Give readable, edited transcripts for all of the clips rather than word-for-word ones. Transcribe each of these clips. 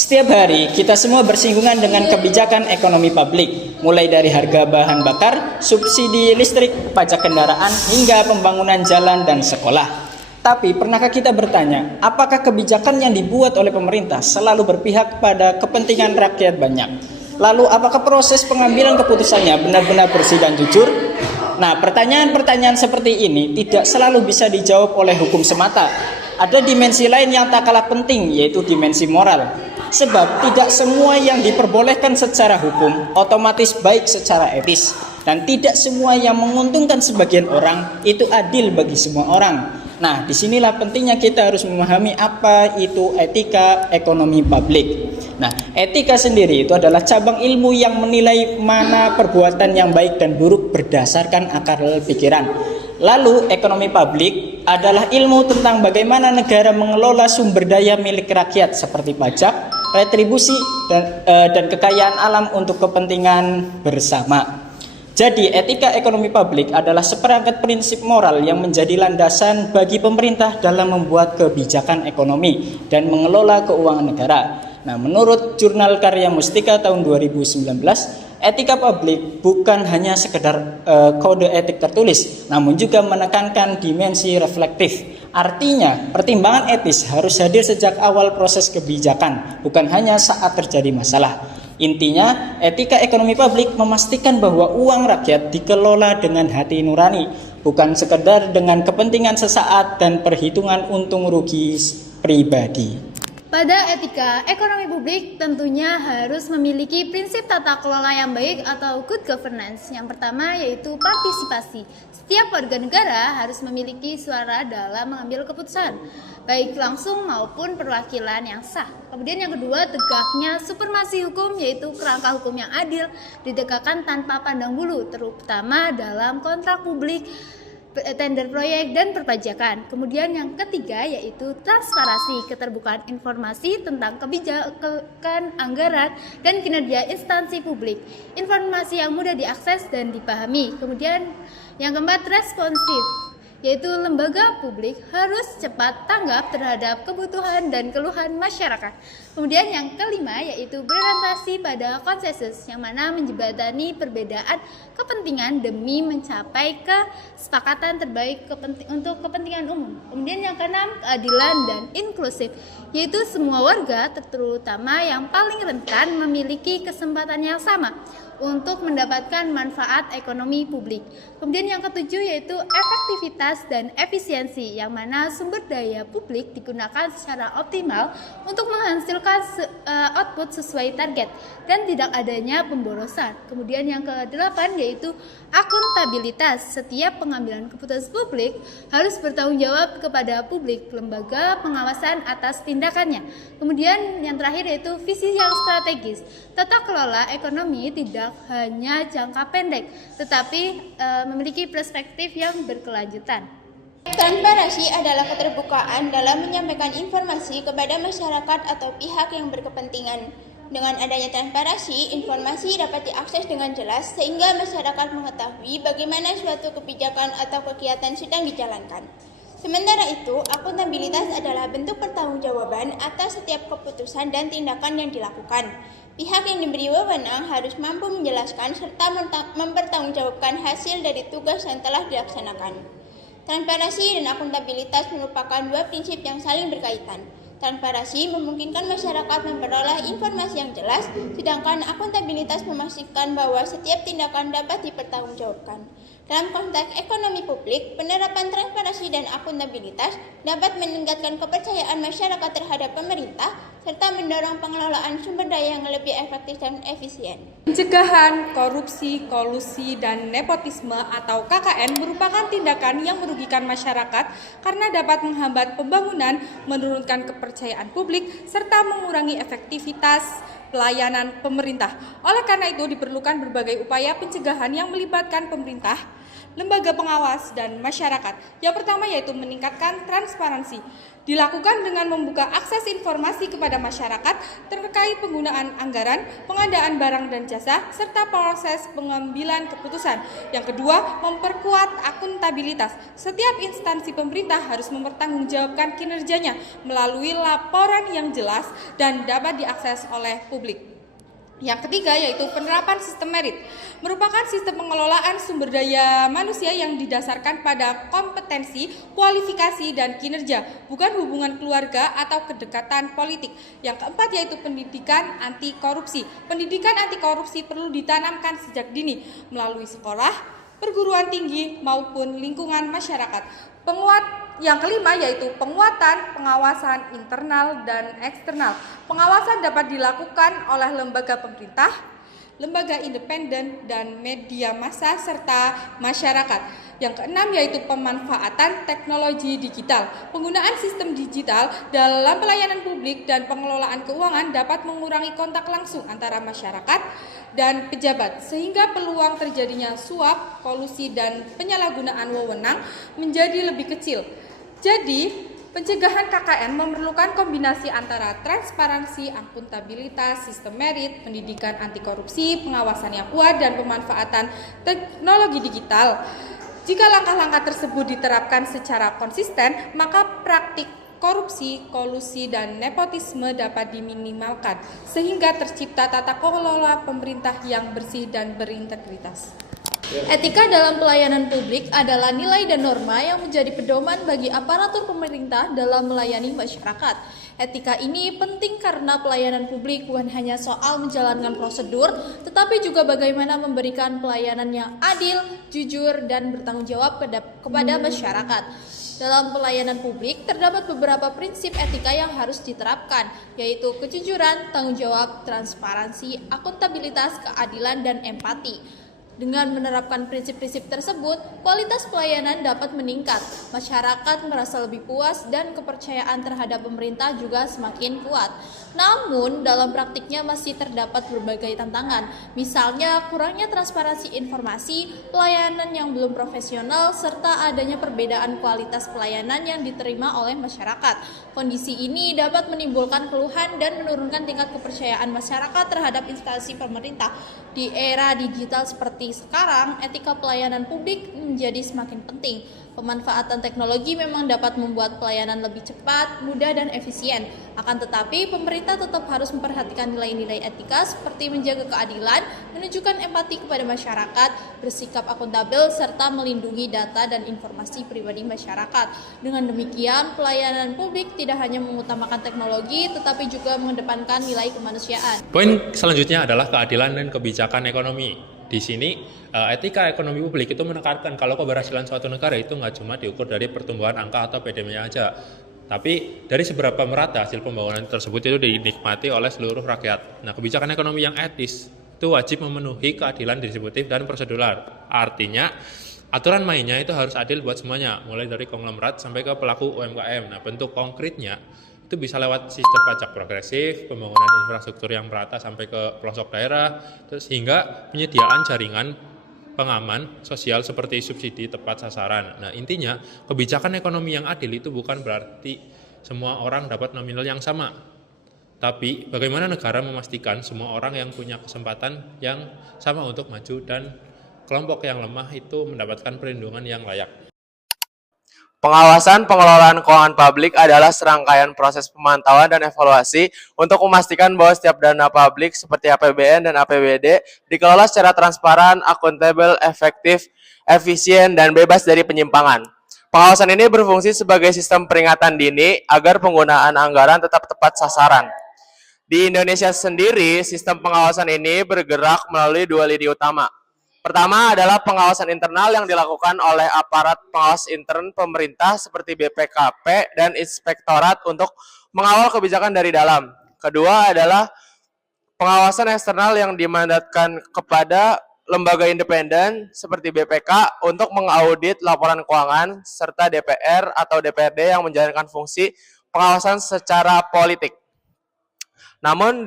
Setiap hari kita semua bersinggungan dengan kebijakan ekonomi publik, mulai dari harga bahan bakar, subsidi listrik, pajak kendaraan, hingga pembangunan jalan dan sekolah. Tapi pernahkah kita bertanya, apakah kebijakan yang dibuat oleh pemerintah selalu berpihak pada kepentingan rakyat banyak? Lalu apakah proses pengambilan keputusannya benar-benar bersih dan jujur? Nah, pertanyaan-pertanyaan seperti ini tidak selalu bisa dijawab oleh hukum semata. Ada dimensi lain yang tak kalah penting, yaitu dimensi moral. Sebab tidak semua yang diperbolehkan secara hukum otomatis baik secara etis, dan tidak semua yang menguntungkan sebagian orang itu adil bagi semua orang. Nah, disinilah pentingnya kita harus memahami apa itu etika ekonomi publik. Nah, etika sendiri itu adalah cabang ilmu yang menilai mana perbuatan yang baik dan buruk berdasarkan akal pikiran. Lalu, ekonomi publik adalah ilmu tentang bagaimana negara mengelola sumber daya milik rakyat seperti pajak, retribusi, dan kekayaan alam untuk kepentingan bersama. Jadi, etika ekonomi publik adalah seperangkat prinsip moral yang menjadi landasan bagi pemerintah dalam membuat kebijakan ekonomi dan mengelola keuangan negara. Nah, menurut Jurnal Karya Mustika tahun 2019, etika publik bukan hanya sekedar kode etik tertulis, namun juga menekankan dimensi reflektif. Artinya, pertimbangan etis harus hadir sejak awal proses kebijakan, bukan hanya saat terjadi masalah. Intinya, etika ekonomi publik memastikan bahwa uang rakyat dikelola dengan hati nurani, bukan sekedar dengan kepentingan sesaat dan perhitungan untung rugi pribadi. Pada etika ekonomi publik tentunya harus memiliki prinsip tata kelola yang baik atau good governance. Yang pertama yaitu partisipasi. Setiap warga negara harus memiliki suara dalam mengambil keputusan, baik langsung maupun perwakilan yang sah. Kemudian yang kedua, tegaknya supremasi hukum, yaitu kerangka hukum yang adil ditegakkan tanpa pandang bulu, terutama dalam kontrak publik, tender proyek, dan perpajakan. Kemudian yang ketiga yaitu transparansi, keterbukaan informasi tentang kebijakan, anggaran, dan kinerja instansi publik. Informasi yang mudah diakses dan dipahami. Kemudian yang keempat, responsif, yaitu lembaga publik harus cepat tanggap terhadap kebutuhan dan keluhan masyarakat. Kemudian yang kelima yaitu berorientasi pada konsensus, yang mana menjembatani perbedaan kepentingan demi mencapai kesepakatan terbaik untuk kepentingan umum. Kemudian yang keenam, keadilan dan inklusif, yaitu semua warga, terutama yang paling rentan, memiliki kesempatan yang sama untuk mendapatkan manfaat ekonomi publik. Kemudian yang ketujuh yaitu efektivitas dan efisiensi, yang mana sumber daya publik digunakan secara optimal untuk menghasilkan output sesuai target dan tidak adanya pemborosan. Kemudian yang kedelapan yaitu akuntabilitas. Setiap pengambilan keputusan publik harus bertanggung jawab kepada publik, lembaga pengawasan atas tindakannya. Kemudian yang terakhir yaitu visi yang strategis. Tata kelola ekonomi tidak hanya jangka pendek, tetapi memiliki perspektif yang berkelanjutan. Transparansi adalah keterbukaan dalam menyampaikan informasi kepada masyarakat atau pihak yang berkepentingan. Dengan adanya transparansi, informasi dapat diakses dengan jelas sehingga masyarakat mengetahui bagaimana suatu kebijakan atau kegiatan sedang dijalankan. Sementara itu, akuntabilitas adalah bentuk pertanggungjawaban atas setiap keputusan dan tindakan yang dilakukan. Pihak yang diberi wewenang harus mampu menjelaskan serta mempertanggungjawabkan hasil dari tugas yang telah dilaksanakan. Transparansi dan akuntabilitas merupakan dua prinsip yang saling berkaitan. Transparansi memungkinkan masyarakat memperoleh informasi yang jelas, sedangkan akuntabilitas memastikan bahwa setiap tindakan dapat dipertanggungjawabkan. Dalam konteks ekonomi publik, penerapan transparansi dan akuntabilitas dapat meningkatkan kepercayaan masyarakat terhadap pemerintah, serta mendorong pengelolaan sumber daya yang lebih efektif dan efisien. Pencegahan korupsi, kolusi, dan nepotisme atau KKN merupakan tindakan yang merugikan masyarakat karena dapat menghambat pembangunan, menurunkan kepercayaan publik, serta mengurangi efektivitas pelayanan pemerintah. Oleh karena itu diperlukan berbagai upaya pencegahan yang melibatkan pemerintah lembaga pengawas, dan masyarakat. Yang pertama yaitu meningkatkan transparansi. Dilakukan dengan membuka akses informasi kepada masyarakat terkait penggunaan anggaran, pengadaan barang dan jasa, serta proses pengambilan keputusan. Yang kedua, memperkuat akuntabilitas. Setiap instansi pemerintah harus mempertanggungjawabkan kinerjanya melalui laporan yang jelas dan dapat diakses oleh publik. Yang ketiga yaitu penerapan sistem merit, merupakan sistem pengelolaan sumber daya manusia yang didasarkan pada kompetensi, kualifikasi, dan kinerja, bukan hubungan keluarga atau kedekatan politik. Yang keempat yaitu pendidikan anti korupsi. Pendidikan anti korupsi perlu ditanamkan sejak dini melalui sekolah, perguruan tinggi, maupun lingkungan masyarakat. Yang kelima yaitu penguatan pengawasan internal dan eksternal. Pengawasan dapat dilakukan oleh lembaga pemerintah, lembaga independen, dan media massa serta masyarakat. Yang keenam yaitu pemanfaatan teknologi digital. Penggunaan sistem digital dalam pelayanan publik dan pengelolaan keuangan dapat mengurangi kontak langsung antara masyarakat dan pejabat, sehingga peluang terjadinya suap, kolusi, dan penyalahgunaan wewenang menjadi lebih kecil. Jadi, pencegahan KKN memerlukan kombinasi antara transparansi, akuntabilitas, sistem merit, pendidikan anti korupsi, pengawasan yang kuat, dan pemanfaatan teknologi digital. Jika langkah-langkah tersebut diterapkan secara konsisten, maka praktik korupsi, kolusi, dan nepotisme dapat diminimalkan, sehingga tercipta tata kelola pemerintah yang bersih dan berintegritas. Etika dalam pelayanan publik adalah nilai dan norma yang menjadi pedoman bagi aparatur pemerintah dalam melayani masyarakat. Etika ini penting karena pelayanan publik bukan hanya soal menjalankan prosedur, tetapi juga bagaimana memberikan pelayanan yang adil, jujur, dan bertanggung jawab kepada masyarakat. Dalam pelayanan publik terdapat beberapa prinsip etika yang harus diterapkan, yaitu kejujuran, tanggung jawab, transparansi, akuntabilitas, keadilan, dan empati. Dengan menerapkan prinsip-prinsip tersebut, kualitas pelayanan dapat meningkat, masyarakat merasa lebih puas, dan kepercayaan terhadap pemerintah juga semakin kuat. Namun, dalam praktiknya masih terdapat berbagai tantangan, misalnya kurangnya transparansi informasi, pelayanan yang belum profesional, serta adanya perbedaan kualitas pelayanan yang diterima oleh masyarakat. Kondisi ini dapat menimbulkan keluhan dan menurunkan tingkat kepercayaan masyarakat terhadap instansi pemerintah. Di era digital seperti sekarang, etika pelayanan publik menjadi semakin penting. Pemanfaatan teknologi memang dapat membuat pelayanan lebih cepat, mudah, dan efisien. Akan tetapi, pemerintah tetap harus memperhatikan nilai-nilai etika seperti menjaga keadilan, menunjukkan empati kepada masyarakat, bersikap akuntabel, serta melindungi data dan informasi pribadi masyarakat. Dengan demikian, pelayanan publik tidak hanya mengutamakan teknologi, tetapi juga mengedepankan nilai kemanusiaan. Poin selanjutnya adalah keadilan dan kebijakan ekonomi. Di sini etika ekonomi publik itu menekankan kalau keberhasilan suatu negara itu nggak cuma diukur dari pertumbuhan angka atau PDB-nya aja, tapi dari seberapa merata hasil pembangunan tersebut itu dinikmati oleh seluruh rakyat. Nah, kebijakan ekonomi yang etis itu wajib memenuhi keadilan distributif dan prosedural. Artinya, aturan mainnya itu harus adil buat semuanya, mulai dari konglomerat sampai ke pelaku UMKM. Nah, bentuk konkretnya itu bisa lewat sistem pajak progresif, pembangunan infrastruktur yang merata sampai ke pelosok daerah, terus hingga penyediaan jaringan pengaman sosial seperti subsidi tepat sasaran. Nah, intinya kebijakan ekonomi yang adil itu bukan berarti semua orang dapat nominal yang sama, tapi bagaimana negara memastikan semua orang yang punya kesempatan yang sama untuk maju dan kelompok yang lemah itu mendapatkan perlindungan yang layak. Pengawasan pengelolaan keuangan publik adalah serangkaian proses pemantauan dan evaluasi untuk memastikan bahwa setiap dana publik seperti APBN dan APBD dikelola secara transparan, akuntabel, efektif, efisien, dan bebas dari penyimpangan. Pengawasan ini berfungsi sebagai sistem peringatan dini agar penggunaan anggaran tetap tepat sasaran. Di Indonesia sendiri, sistem pengawasan ini bergerak melalui dua lini utama. Pertama adalah pengawasan internal yang dilakukan oleh aparat pengawas intern pemerintah seperti BPKP dan Inspektorat untuk mengawal kebijakan dari dalam. Kedua adalah pengawasan eksternal yang dimandatkan kepada lembaga independen seperti BPK untuk mengaudit laporan keuangan serta DPR atau DPRD yang menjalankan fungsi pengawasan secara politik. Namun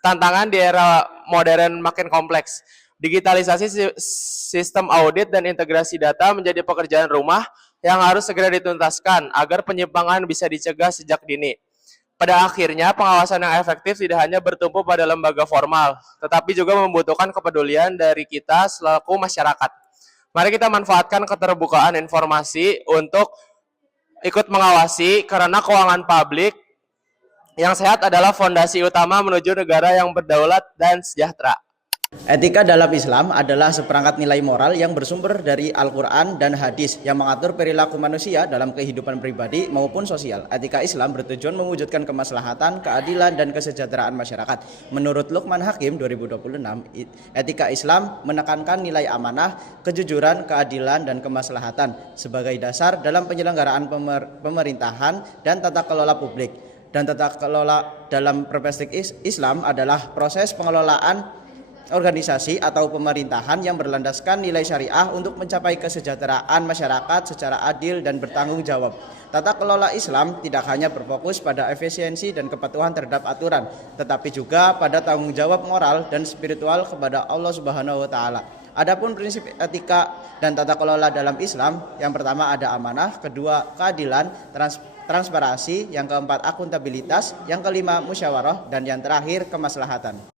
tantangan di era modern makin kompleks. Digitalisasi sistem audit dan integrasi data menjadi pekerjaan rumah yang harus segera dituntaskan agar penyimpangan bisa dicegah sejak dini. Pada akhirnya, pengawasan yang efektif tidak hanya bertumpu pada lembaga formal, tetapi juga membutuhkan kepedulian dari kita selaku masyarakat. Mari kita manfaatkan keterbukaan informasi untuk ikut mengawasi, karena keuangan publik yang sehat adalah fondasi utama menuju negara yang berdaulat dan sejahtera. Etika dalam Islam adalah seperangkat nilai moral yang bersumber dari Al-Quran dan hadis yang mengatur perilaku manusia dalam kehidupan pribadi maupun sosial. Etika Islam bertujuan mewujudkan kemaslahatan, keadilan, dan kesejahteraan masyarakat. Menurut Luqman Hakim 2026, etika Islam menekankan nilai amanah, kejujuran, keadilan, dan kemaslahatan sebagai dasar dalam penyelenggaraan pemerintahan dan tata kelola publik. Dan tata kelola dalam perspektif Islam adalah proses pengelolaan organisasi atau pemerintahan yang berlandaskan nilai syariah untuk mencapai kesejahteraan masyarakat secara adil dan bertanggung jawab. Tata kelola Islam tidak hanya berfokus pada efisiensi dan kepatuhan terhadap aturan, tetapi juga pada tanggung jawab moral dan spiritual kepada Allah Subhanahu wa taala. Adapun prinsip etika dan tata kelola dalam Islam, yang pertama ada amanah, kedua keadilan, transparansi, yang keempat akuntabilitas, yang kelima musyawarah, dan yang terakhir kemaslahatan.